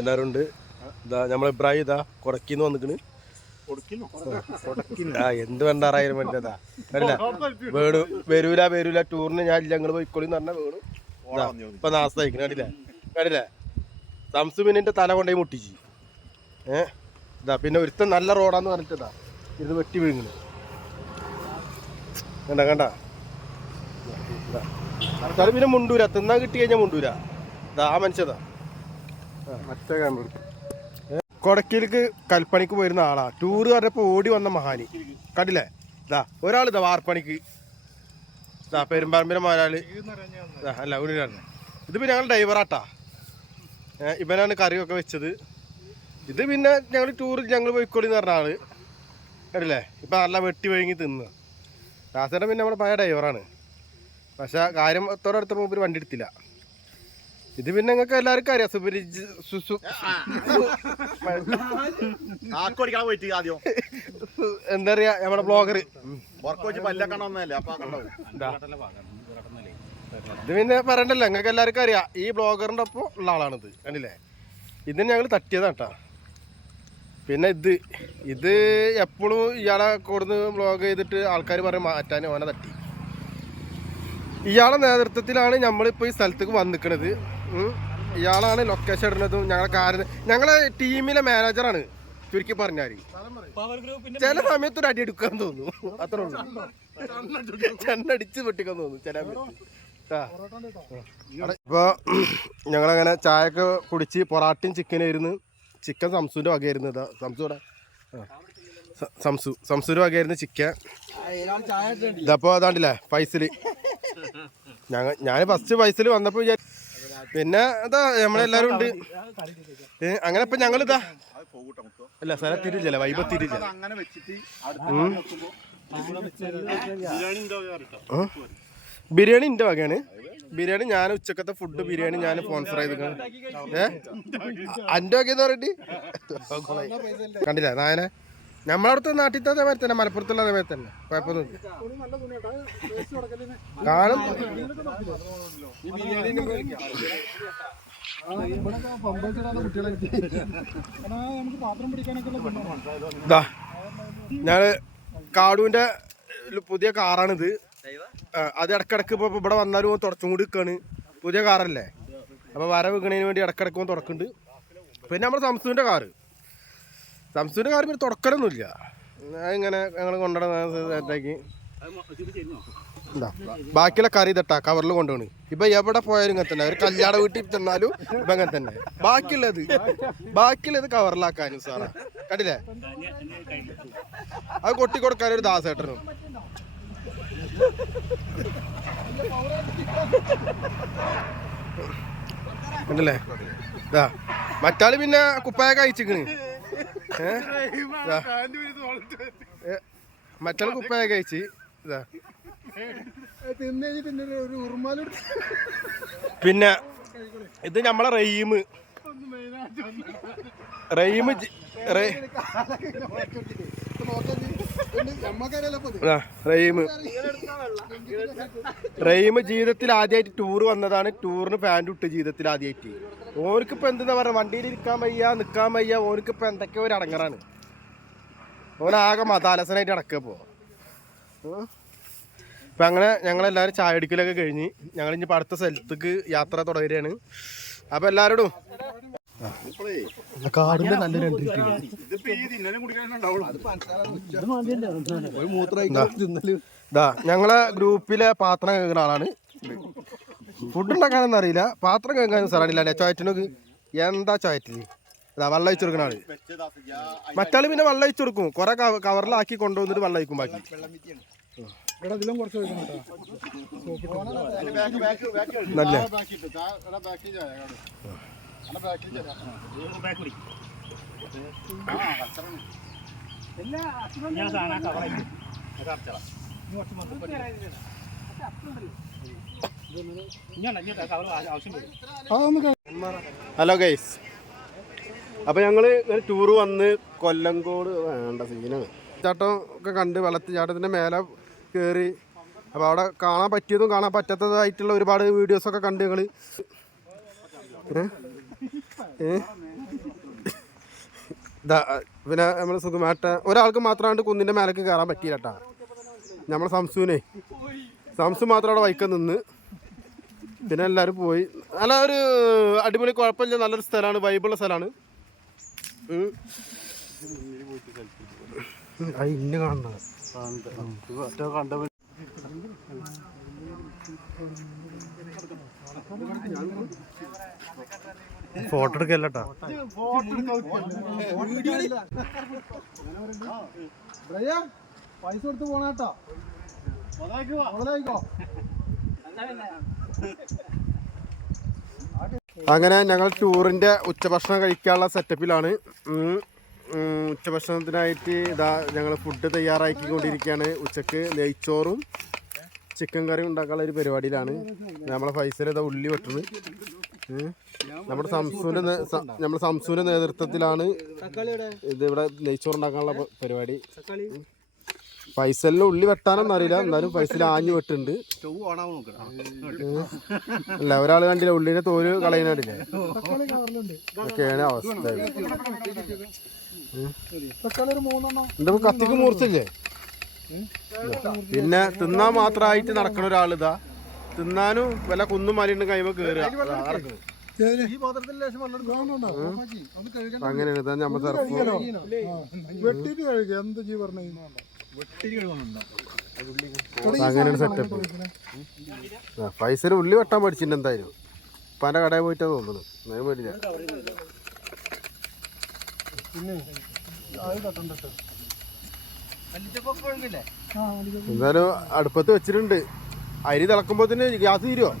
എല്ലാരും ഉണ്ട്. ഇതാ നമ്മളെ ഇബ്രാഹിം ഇതാ കൊടക്കിന്ന് വന്നിക്കണ്. എന്ത് വേണ്ടാറായാലും പറ്റതാ വേണു വരൂല ടൂറിന് ഞാൻ ഇല്ല ഞങ്ങള് പോയിക്കോളിന്ന് പറഞ്ഞ വേണു ഇപ്പൊ നാസ്തായിക്കണ കണ്ടില്ലേ സംസുബിനിന്റെ തല കൊണ്ടേ മുട്ടിച്ച്. ഇതാ പിന്നെ ഒരുത്തൻ നല്ല റോഡാന്ന് പറഞ്ഞിട്ടാ ഇത് വെട്ടി വീഴുന്നു. കണ്ട പിന്നെ മുണ്ടൂര തിന്നാൻ കിട്ടി കഴിഞ്ഞാൽ മുണ്ടൂര. ഇതാ ആ മനുഷ്യതാ മറ്റേ കൊടക്കിലേക്ക് കൽപ്പണിക്ക് പോയിരുന്ന ആളാ. ടൂറ് പറഞ്ഞപ്പോ ഓടി വന്ന മഹാനി കണ്ടില്ലേ. ഇതാ ഒരാളിതാ വാർപ്പണിക്ക് ഇതാ പെരുമ്പാമ്പിലെ മലയാളി അല്ല ഉള്ളിലാണ്. ഇതിപ്പോ ഞങ്ങൾ ഡ്രൈവറാട്ടാ. ഇവനാണ് കറിയൊക്കെ വെച്ചത്. ഇത് പിന്നെ ഞങ്ങൾ ടൂറിൽ ഞങ്ങൾ പോയിക്കോളിന്ന് പറഞ്ഞ ആള് കണ്ടില്ലേ. ഇപ്പൊ നല്ല വെട്ടി വഴുങ്ങി തിന്ന്. ദാസേട്ടൻ പിന്നെ നമ്മുടെ പഴയ ഡ്രൈവറാണ്. പക്ഷെ കാര്യം തൊടടുത്ത മൂപ്പര് വണ്ടി എടുത്തില്ല. ഇത് പിന്നെ നിങ്ങൾക്ക് എല്ലാവർക്കും അറിയാം. എന്താ പറയാ നമ്മുടെ ബ്ലോഗർ ഇത് പിന്നെ പറയണ്ടല്ലോ നിങ്ങൾക്ക് എല്ലാവർക്കും അറിയാം. ഈ ബ്ലോഗറിന്റെ ഒപ്പം ഉള്ള ആളാണിത് കണ്ടില്ലേ. ഇതിന് ഞങ്ങൾ തട്ടിയതാട്ടാ. പിന്നെ ഇത് എപ്പോഴും ഇയാളെ കൊടുന്ന് ബ്ലോഗ് ചെയ്തിട്ട് ആൾക്കാർ പറയും മാറ്റാൻ ഓനെ തട്ടി. ഇയാളെ നേതൃത്വത്തിലാണ് നമ്മളിപ്പോൾ ഈ സ്ഥലത്തേക്ക് വന്നിക്കണത്. ഇയാളാണ് ലൊക്കേഷൻ ഇടുന്നതും ഞങ്ങളെ ടീമിലെ മാനേജറാണ് ചുരുക്കി പറഞ്ഞാൽ. ചില സമയത്ത് ഒരു അടി എടുക്കാൻ തോന്നുന്നു. അത്രേ ഉള്ളൂ. ചെന്നടിച്ച് പൊട്ടിക്കാൻ തോന്നുന്നു ചില ഇപ്പൊ ഞങ്ങളങ്ങനെ ചായയൊക്കെ കുടിച്ച് പൊറാട്ടയും ചിക്കനായിരുന്നു. ചിക്കൻ സംസുവിന്റെ വകയായിരുന്നു. ഇതാ സംസുവിന്റെ വകയായിരുന്നു ചിക്കൻ. ഇതപ്പോ അതാണ്ടില്ലേ ഫൈസല്. ഞാൻ ഫസ്റ്റ് ഫൈസല് വന്നപ്പോ പിന്നെ അതാ നമ്മളെല്ലാരും ഉണ്ട്. അങ്ങനെ ഇപ്പൊ ഞങ്ങളിതാ അല്ല സ്ഥലം തിരില്ല വൈബ തിരില്ല. ബിരിയാണി എന്റെ വകയാണ്. ബിരിയാണി ഞാൻ ഉച്ചക്കത്തെ ഫുഡ് ബിരിയാണി ഞാൻ സ്പോൺസർ ചെയ്തിരിക്കണം. അന്റെ വകയെന്ന് പറഞ്ഞിട്ട് കണ്ടില്ല നായനെ. നമ്മളവിടുത്തെ നാട്ടിലത്തെ അതേമാതിരി തന്നെ മലപ്പുറത്തുള്ള അതേമാതിരി തന്നെ കുഴപ്പമൊന്നുമില്ല. കാണും ഞാന് കാടുവിന്റെ പുതിയ കാറാണിത്. അത് ഇടക്കിടക്ക് ഇപ്പൊ ഇവിടെ വന്നാലും തുടച്ചും കൂടി നിൽക്കാണ്. പുതിയ കാറല്ലേ അപ്പൊ വര വെക്കണതിന് വേണ്ടി ഇടക്കിടക്ക് തുറക്കുന്നുണ്ട്. പിന്നെ നമ്മുടെ സംസുവിന്റെ കാറ് പിന്നെ തുടക്കലൊന്നുമില്ല. ഇങ്ങനെ ഞങ്ങൾ കൊണ്ടുവന്നേക്ക് ബാക്കിയുള്ള കറി തട്ടാ കവറിൽ കൊണ്ടുപോണ്. ഇപ്പൊ എവിടെ പോയാലും ഇങ്ങനെ തന്നെ. ഒരു കല്യാണ വീട്ടിൽ ചെന്നാലും ഇപ്പൊ അങ്ങനെ തന്നെ. ബാക്കിയുള്ളത് കവറിലാക്കാനും സാറാ കണ്ടില്ലേ. അത് കൊട്ടി കൊടുക്കാനൊരു ദാസേട്ടനും കണ്ടല്ലേ. മറ്റാള് പിന്നെ കുപ്പായൊക്കെ അയച്ചിക്കണ്. മറ്റാള് കുപ്പായൊക്കെ അയച്ച് ഇതാ. പിന്നെ ഇത് നമ്മളെ റഹീം ജീവിതത്തിൽ ആദ്യമായിട്ട് ടൂർ വന്നതാണ്. ടൂറിന് പാൻറ് ഇട്ട് ജീവിതത്തിൽ ആദ്യമായിട്ട്. ഓനക്കിപ്പോ എന്താ പറയാ വണ്ടിയിൽ ഇരിക്കാൻ വയ്യ നിക്കാൻ വയ്യ. ഓനക്കിപ്പോ എന്തൊക്കെയോ ഒരു അടങ്ങറാണ്. ഓനാകെ മതാലസനായിട്ട് നടക്കപ്പോ. ഇപ്പൊ അങ്ങനെ ഞങ്ങളെല്ലാവരും ചായ അടിക്കലൊക്കെ കഴിഞ്ഞ് ഞങ്ങൾ ഇനിയിപ്പോൾ അടുത്ത സ്ഥലത്തേക്ക് യാത്ര തുടരുകയാണ്. അപ്പൊ എല്ലാവരോടും കാടിന്റെ നല്ലൊരു എൻട്രി. ഞങ്ങളെ ഗ്രൂപ്പിലെ പാത്രം കേൾക്കുന്ന ആളാണ്. ഫുഡ് ഉണ്ടാക്കാനൊന്നും അറിയില്ല. പാത്രം കേൾക്കാനും സാറാണില്ല. ചോയറ്റിനൊക്കെ എന്താ ചോയറ്റിന് വെള്ളം ഒഴിച്ചു കൊടുക്കുന്ന ആള്. മറ്റാള് പിന്നെ വെള്ളം ഒഴിച്ചു കൊടുക്കും. കുറെ കവറിലാക്കി കൊണ്ടുവന്നിട്ട് വെള്ളം ഒഴിക്കും ബാക്കി. നല്ല ഹലോ ഗൈസ്. അപ്പൊ ഞങ്ങള് ടൂറ് വന്ന് കൊല്ലങ്കോട് വേണ്ട സീനാണ്. ചാട്ടം ഒക്കെ കണ്ട് വെള്ളച്ചാട്ടത്തിന്റെ മേലെ കയറി അപ്പോൾ അവിടെ കാണാൻ പറ്റിയതും കാണാൻ പറ്റാത്തതായിട്ടുള്ള ഒരുപാട് വീഡിയോസൊക്കെ കണ്ട് ഞങ്ങൾ പിന്നെ നമ്മൾ സുഖമായിട്ട് ഒരാൾക്ക് മാത്രമായിട്ട് കുന്നിൻ്റെ മേലേക്ക് കയറാൻ പറ്റിയില്ല കേട്ടോ. നമ്മൾ സംസു മാത്രം അവിടെ വൈക്കം നിന്ന്, പിന്നെ എല്ലാവരും പോയി. നല്ല ഒരു അടിപൊളി കുഴപ്പമില്ല, നല്ലൊരു സ്ഥലമാണ്, വൈബുള്ള സ്ഥലമാണ്. ഇന്ന കാണുന്നത് ഫോട്ടോ എടുക്കല്ലോ. പൈസ കൊടുത്ത് പോണേട്ടോ. അങ്ങനെ ഞങ്ങൾ ടൂറിൻ്റെ ഉച്ചഭക്ഷണം കഴിക്കാനുള്ള സെറ്റപ്പിലാണ്. ഉച്ചഭക്ഷണത്തിനായിട്ട് ഇതാ ഞങ്ങൾ ഫുഡ് തയ്യാറാക്കിക്കൊണ്ടിരിക്കുകയാണ്. ഉച്ചക്ക് നെയ്ച്ചോറും ചിക്കൻ കറിയും ഉണ്ടാക്കാനുള്ള ഒരു പരിപാടിയിലാണ്. നമ്മളെ ഫൈസൽ ഇതാ ഉള്ളി വെട്ടുന്നത്. നമ്മുടെ സംസുവിൻ്റെ നേതൃത്വത്തിലാണ് ഇത് ഇവിടെ നെയ്ച്ചോറ് ഉണ്ടാക്കാനുള്ള പരിപാടി. ഫൈസലിന് ഉള്ളി വെട്ടാനൊന്നും അറിയില്ല, എന്നാലും ഫൈസൽ ആഞ്ഞു വെട്ടുണ്ട്. അല്ല, ഒരാൾ കണ്ടില്ല ഉള്ളിനെ തോല് കളയാനില്ലേ, ഒക്കെയാണ് അവസ്ഥ. എന്താ കത്തിക്ക് മൂർച്ചില്ലേ? പിന്നെ തിന്നാൻ മാത്രമായിട്ട് നടക്കണ ഒരാളിതാ, തിന്നാനും വല്ല കുന്നും മലയുണ്ട് കൈമ കയറുക. അങ്ങനെയാണ് നമ്മൾ അങ്ങനെയാണ് സെറ്റപ്പ്. പൈസ ഉള്ളി വെട്ടാൻ പഠിച്ചിട്ടുണ്ട് എന്തായാലും. ഇപ്പം എൻ്റെ കടയിൽ പോയിട്ടാ തോന്നുന്നു, ഞാൻ പേടില്ല. എന്തായാലും അടുപ്പത്ത് വെച്ചിട്ടുണ്ട്. അരി തിളക്കുമ്പോ തന്നെ ഗ്യാസ് തീരുവോ?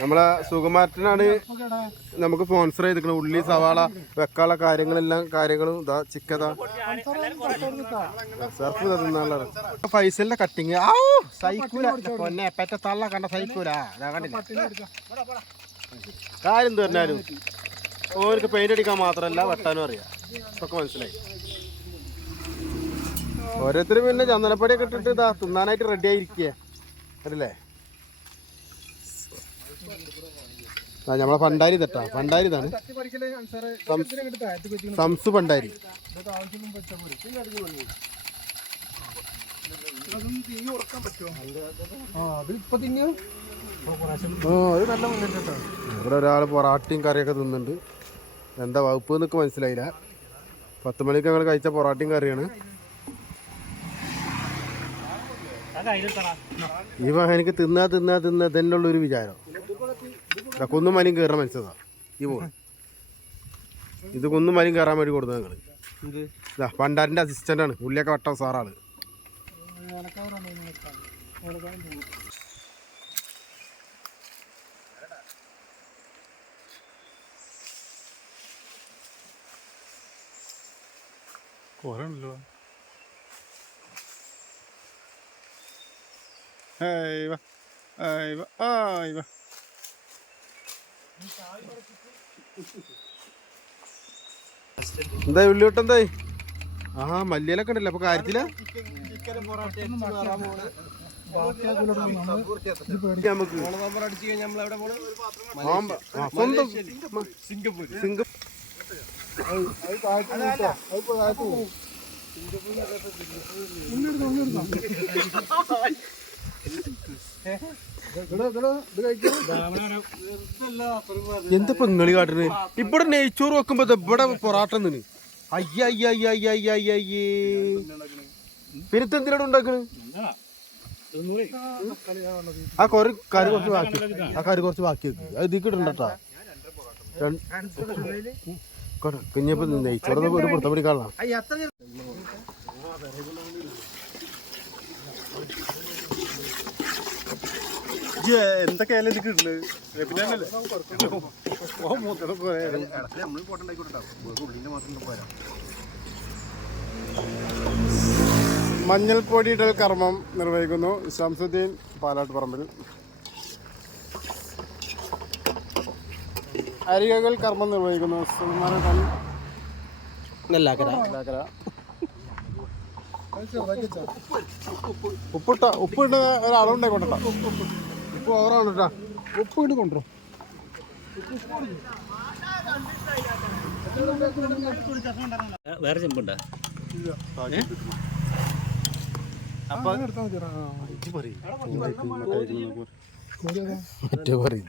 നമ്മളെ സുകുമാരനാണ് നമുക്ക് സ്പോൺസർ ചെയ്തിരിക്കുന്നത്. ഉള്ളി സവാള വെക്കാനുള്ള കാര്യങ്ങളും ഇതാ ചിക്കതാ സർഫ് തിന്നാനുള്ള ഫൈസലിന്റെ കട്ടിങ് സൈക്കൂല പൊന്നെ പെറ്റ തള്ള കണ്ട സൈക്കൂല കാര്യം എന്ത് പറഞ്ഞാലും ഓർക്ക് പെയിന്റ് അടിക്കാൻ മാത്രമല്ല വെട്ടാനും അറിയാം. ഇതൊക്കെ മനസ്സിലായി. ഓരോരുത്തരും പിന്നെ ചന്ദനപ്പൊടിയൊക്കെ ഇട്ടിട്ട് ഇതാ തിന്നാനായിട്ട് റെഡി ആയിരിക്കുക അല്ലേ? നമ്മളെ ഭണ്ടാരി തെറ്റാ, ഭണ്ടാരി ഇതാണ് സംസു ഭണ്ടാരി. ഇവിടെ ഒരാൾ പൊറാട്ടയും കറിയൊക്കെ തിന്നുന്നുണ്ട്. എന്താ വകുപ്പ് എന്നൊക്കെ മനസ്സിലായില്ല. 10 മണിക്ക് ഞങ്ങൾ കഴിച്ച പൊറാട്ടയും കറിയാണ്. ഈ എനിക്ക് തിന്നാ ഇതെന്നുള്ളൊരു വിചാരം. കുന്നും മലയും കയറാൻ മനസ്സിലാ ഈ പോകും. ഇത് കുന്നും മലയും കയറാൻ വേണ്ടി കൊടുത്തത് ഞങ്ങൾ. ഇതാ ഭണ്ടാരിൻ്റെ അസിസ്റ്റൻ്റാണ്, ഉള്ളിയൊക്കെ വട്ടം സാറാണ്. കുറേണല്ലോ. എന്താ ഉള്ളിവിട്ട് എന്തായി? മല്ലിയിലൊക്കെ ഉണ്ടല്ലോ അപ്പൊ കാര്യത്തില. സ്വന്തം സിംഗപ്പൂർ എന്താ പെങ്ങളി കാട്ടുന്നത്? ഇവിടെ നെയ്ച്ചോറ് വെക്കുമ്പോ ഇവിടെ പൊറാട്ട നിന്ന് അയ്യയ്യയ്യയ്യയ്യേ. പിന്നെ എന്തിനാണ് ഉണ്ടാക്കണ്? ആ കറി കുറച്ച് ബാക്കി, വെക്ക്. അത് ഇതിക്ക് ഇടണ്ടട്ടാ. കുഞ്ഞപ്പോ നെയ്ച്ചോറ് ഒരു പുറത്ത പിടിക്കാളാ. എന്തൊക്കെയല്ലേ ഇത് കിട്ടുന്നത്? മഞ്ഞൾപ്പൊടിയിടൽ കർമ്മം നിർവഹിക്കുന്നു ശംസുദ്ദീൻ പാലാട്ടുപറമ്പിൽ. അരികകൾ കർമ്മം നിർവഹിക്കുന്നു സുൽമാൻ. ഉപ്പിട്ട ഒരാളുണ്ടായി കൊണ്ടാ ഉപ്പ് ഓവറാണ് കേട്ടാ. ഉപ്പ് കൊണ്ട് കൊണ്ടുവരും. വേറെ ചെമ്പുണ്ടോ? മറ്റേ പറയും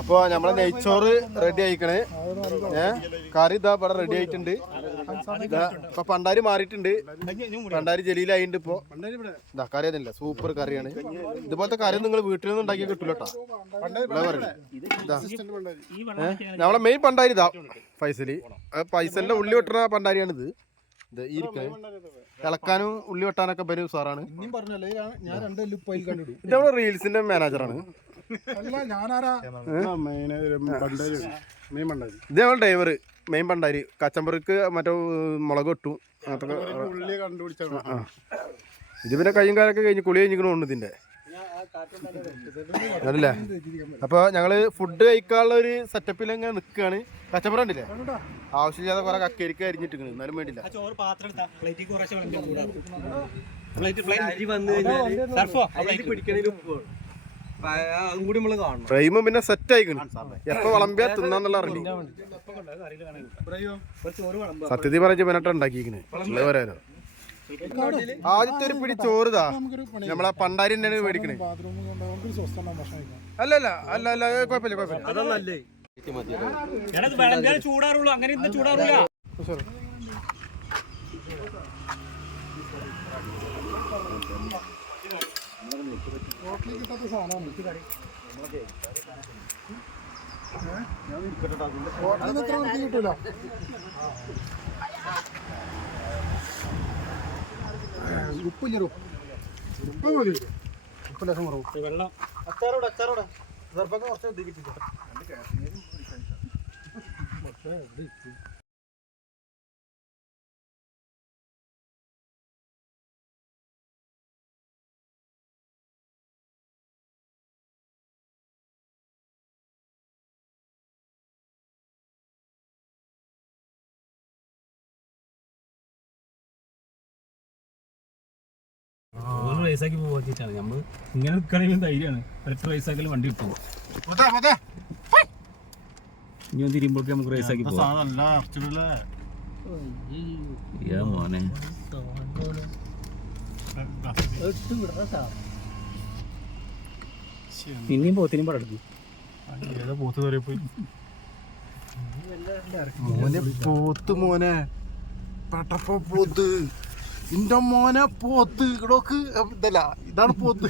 അപ്പൊ നമ്മളെ നെയ്ച്ചോറ് റെഡി ആയിക്കണേ. കറി ഇതാ ഇവിടെ റെഡി ആയിട്ടുണ്ട്. ഇപ്പൊ പണ്ടാരി മാറിയിട്ടുണ്ട്, പണ്ടാരി ജലീലായിട്ടുണ്ട്. ഇപ്പൊ ഇതാ കറി അതില്ല, സൂപ്പർ കറിയാണ്. ഇതുപോലത്തെ കറി നിങ്ങൾ വീട്ടിൽ നിന്ന് ഉണ്ടാക്കി കിട്ടൂലട്ടാ. നമ്മളെ മെയിൻ പണ്ടാരി ഇതാ ഫൈസല്. ഫൈസലിന്റെ ഉള്ളി വെട്ടുന്ന പണ്ടാരിയാണിത്. ഇത് ഇളക്കാനും ഉള്ളി വെട്ടാനൊക്കെ വരും സാറാണ്. ഇത് നമ്മുടെ റീൽസിന്റെ മാനേജറാണ്. ഇത് ഞങ്ങൾ ഡ്രൈവർ മെയിൻ പണ്ടാരി. കച്ചമ്പറിക്ക് മറ്റേ മുളക് ഇട്ടു ഇത് പിന്നെ കയ്യും കാലൊക്കെ കഴിഞ്ഞ് കുളി കഴിഞ്ഞിക്കണോണ്ട് ഇതിന്റെ അതല്ലേ. അപ്പൊ ഞങ്ങള് ഫുഡ് കഴിക്കാനുള്ള ഒരു സെറ്റപ്പിൽ ഇങ്ങനെ നിൽക്കുകയാണ്. കച്ചമ്പറ ഉണ്ടല്ലേ, ആവശ്യമില്ലാതെ കുറെ കക്കരിക്ക അരിഞ്ഞിട്ടിരിക്കണ്, എന്നാലും വേണ്ടില്ല. ഫ്രെയിം പിന്നെ സെറ്റ് ആയിക്കണ്. എപ്പോ വിളമ്പിയാ തിന്നാന്നുള്ള അറിയില്ല. സത്യത്തിൽ പറഞ്ഞ പിന്നട്ട ഉണ്ടാക്കിയിരിക്കണ് വരാനോ. ആദ്യത്തെ ഒരു പിടി ചോറുതാ നമ്മളെ പണ്ടാരി തന്നെയാണ് മേടിക്കണേ. അല്ല കുഴപ്പമില്ല ചൂടാറുള്ളൂ, അങ്ങനെ ചൂടാറില്ല. കിട്ടാത്ത സാധനമാണ് കിട്ടൂല. ഉപ്പില്ല വെള്ളം അച്ചാറോടെ റൈസാക്കി പോവാച്ചിട്ടാണ് നമ്മൾ ഇങ്ങനെ നിൽക്കണമെങ്കിൽ ധൈര്യമാണ്. ഒരൊറ്റ റൈസാക്കൽ വണ്ടി കിട്ടും. ഇനി ഒന്ന് തിരിയുമ്പോഴേക്ക് നമുക്ക് റൈസാക്കി പോവാം. മോനെ ഇനിയും പോത്തിനും പടം പോത്ത് കയറി പോയി. മോനെ പട്ടപ്പ പോത്ത് ഇന്റെ മോനെ പോത്ത് ഇടോക്ക് ഇതല്ല, ഇതാണ് പോത്ത്.